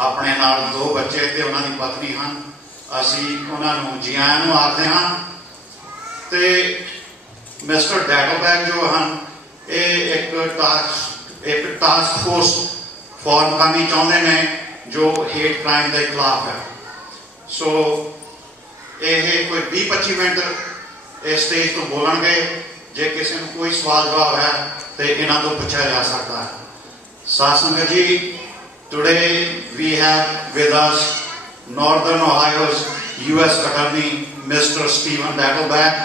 अपने नाल 2 बच्चे ते उन्हां दी पत्नी हन। असी उन्हां नूं जी आयां नूं आखदे हां। ते मिस्टर डेटलबैग जो हन ये एक टास्क फोर्स फॉर्म करनी चाहते हैं जो हेट क्राइम के खिलाफ है। सो ये कोई 20-25 मिनट इस स्टेज तो बोलणगे। जे किसी को कोई सवाल जवाब है तो इन्हों तो पूछा जा सकता है। साथ संगत जी, today we have with us Northern Ohio's US attorney Mr. Stephen Dettelbach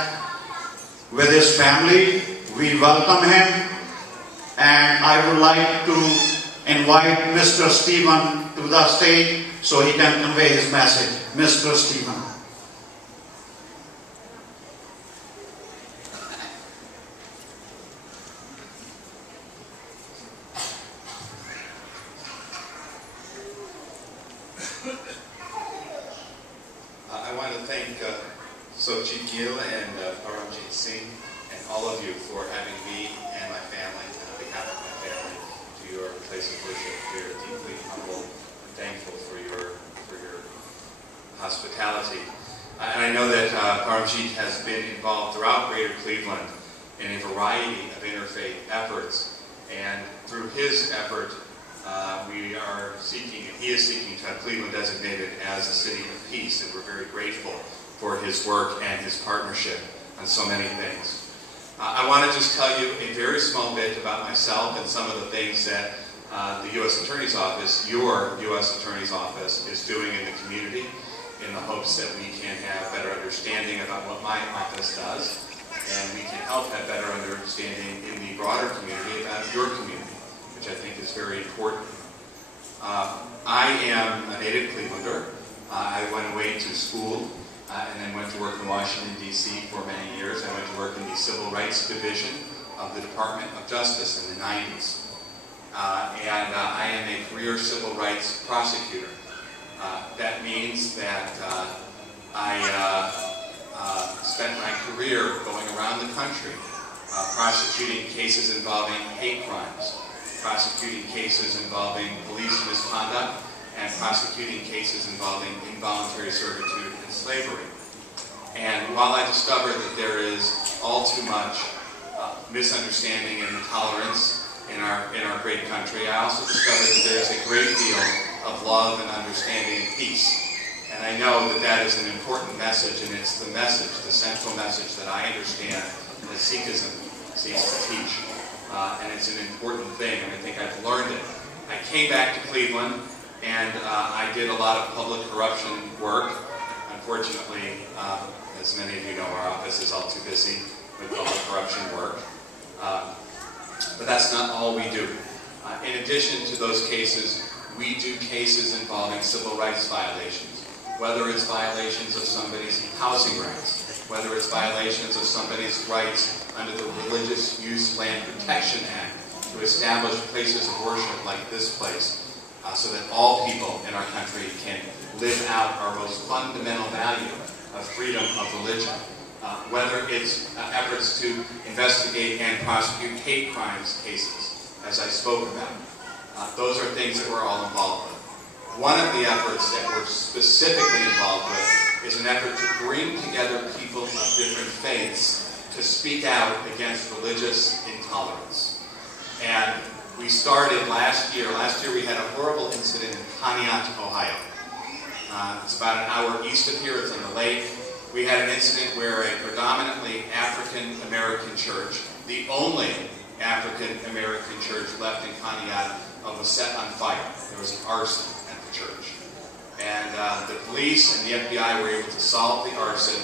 with his family. We welcome him, and I would like to invite Mr. Stephen to the stage so he can convey his message. Mr. Stephen. I want to thank Sochi Gill and Paramjit Singh and all of you for having me and my family, on behalf of my family, to your place of worship. We are deeply humble and thankful for your hospitality. And I know that Paramjit has been involved throughout Greater Cleveland in a variety of interfaith efforts, and through his effort, we are seeking, and he is seeking, to have Cleveland designated as a city of peace, and we're very grateful for his work and his partnership on so many things. I want to just tell you a very small bit about myself and some of the things that the U.S. Attorney's Office, your U.S. Attorney's Office, is doing in the community, in the hopes that we can have better understanding about what my office does, and we can help have better understanding in the broader community about your community, which I think is very important. I am a native Clevelander. I went away to school and then went to work in Washington, D.C. for many years. I went to work in the Civil Rights Division of the Department of Justice in the 90s. And I am a career civil rights prosecutor. That means that I spent my career going around the country prosecuting cases involving hate crimes, prosecuting cases involving police misconduct, and prosecuting cases involving involuntary servitude and slavery. And while I discovered that there is all too much misunderstanding and intolerance in our great country, I also discovered that there is a great deal of love and understanding and peace. And I know that that is an important message, and it's the message, the central message that I understand that Sikhism seeks to teach. And it's an important thing, and I think I've learned it. I came back to Cleveland, and I did a lot of public corruption work. Unfortunately, as many of you know, our office is all too busy with public corruption work. But that's not all we do. In addition to those cases, we do cases involving civil rights violations, whether it's violations of somebody's housing rights, whether it's violations of somebody's rights under the Religious Use Land Protection Act to establish places of worship like this place, so that all people in our country can live out our most fundamental value of freedom of religion. Whether it's efforts to investigate and prosecute hate crimes cases, as I spoke about. Those are things that we're all involved with. One of the efforts that we're specifically involved with is an effort to bring together people of different faiths to speak out against religious intolerance. And we started last year. Last year we had a horrible incident in Conneaut, Ohio. It's about an hour east of here. It's on the lake. We had an incident where a predominantly African-American church, the only African-American church left in Conneaut, was set on fire. There was an arson at the church. And the police and the FBI were able to solve the arson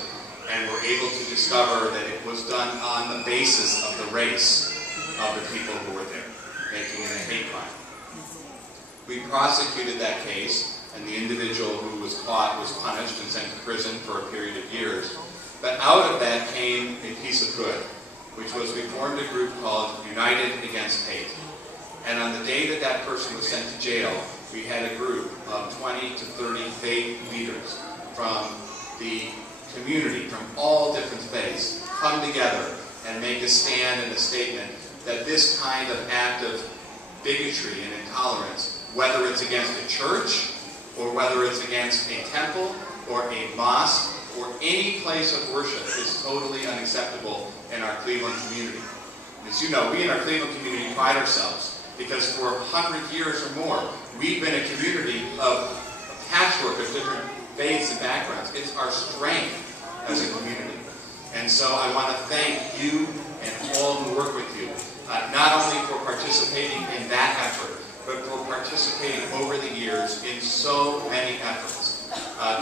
and were able to discover that it was done on the basis of the race of the people who were there, making it a hate crime. We prosecuted that case, and the individual who was caught was punished and sent to prison for a period of years. But out of that came a piece of good, which was we formed a group called United Against Hate. And on the day that that person was sent to jail, we had a group of 20 to 30 faith leaders from the community, from all different faiths, come together and make a stand and a statement that this kind of act of bigotry and intolerance, whether it's against a church or whether it's against a temple or a mosque or any place of worship is totally unacceptable in our Cleveland community. As you know, we in our Cleveland community pride ourselves because for 100 years or more, we've been a community of a patchwork of different faiths and backgrounds. It's our strength as a community. And so I want to thank you and all who work with you, not only for participating in that effort, but for participating over the years in so many efforts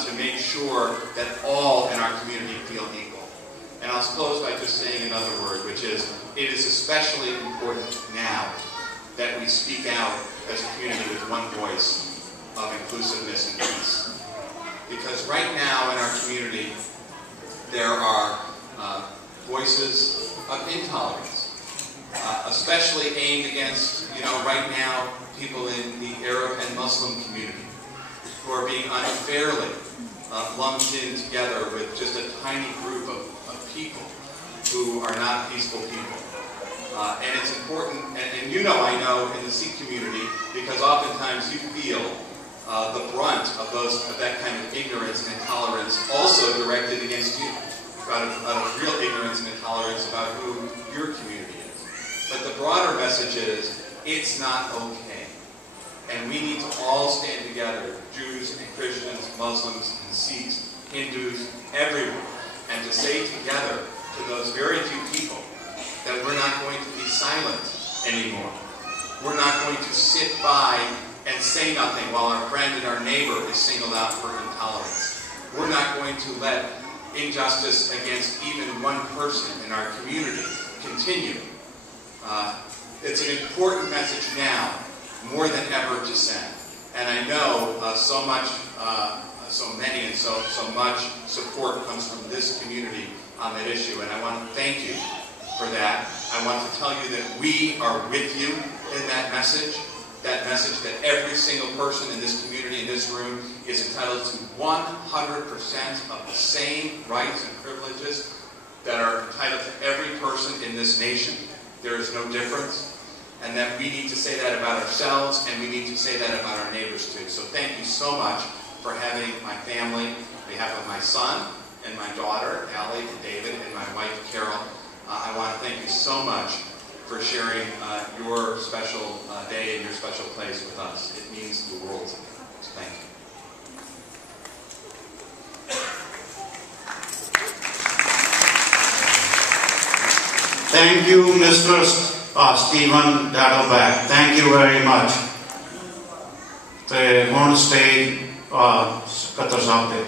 to make sure that all in our community feel equal. And I'll close by just saying another word, which is, it is especially important now that we speak out as a community with one voice of inclusiveness and peace. Because right now in our community, there are voices of intolerance, especially aimed against, right now, people in the Arab and Muslim community who are being unfairly lumped in together with just a tiny group of people who are not peaceful people. And it's important, and I know in the Sikh community, because oftentimes you feel the brunt of that kind of ignorance and intolerance also directed against you, out of real ignorance and intolerance about who your community is. But the broader message is, it's not okay. And we need to all stand together, Jews and Christians, Muslims and Sikhs, Hindus, everyone, and to say together to those very few people that we're not going to be silent anymore. We're not going to sit by and say nothing while our friend and our neighbor is singled out for intolerance. We're not going to let injustice against even one person in our community continue. It's an important message now, more than ever, to send. And I know so much, so many and so much support comes from this community on that issue, and I want to thank you for that. I want to tell you that we are with you in that message that every single person in this community, in this room, is entitled to 100% of the same rights and privileges that are entitled to every person in this nation. There is no difference. And that we need to say that about ourselves, and we need to say that about our neighbors too. So thank you so much for having my family, on behalf of my son and my daughter, Allie and David, and my wife, Carol. I want to thank you so much for sharing your special day and your special place with us. It means the world to me. So thank you. Thank you, Mr. Stephen Dettelbach. Thank you very much. ਤੇ ਹੁਣ stage ਸਕੱਤਰ ਸਾਹਿਬ ਤੇ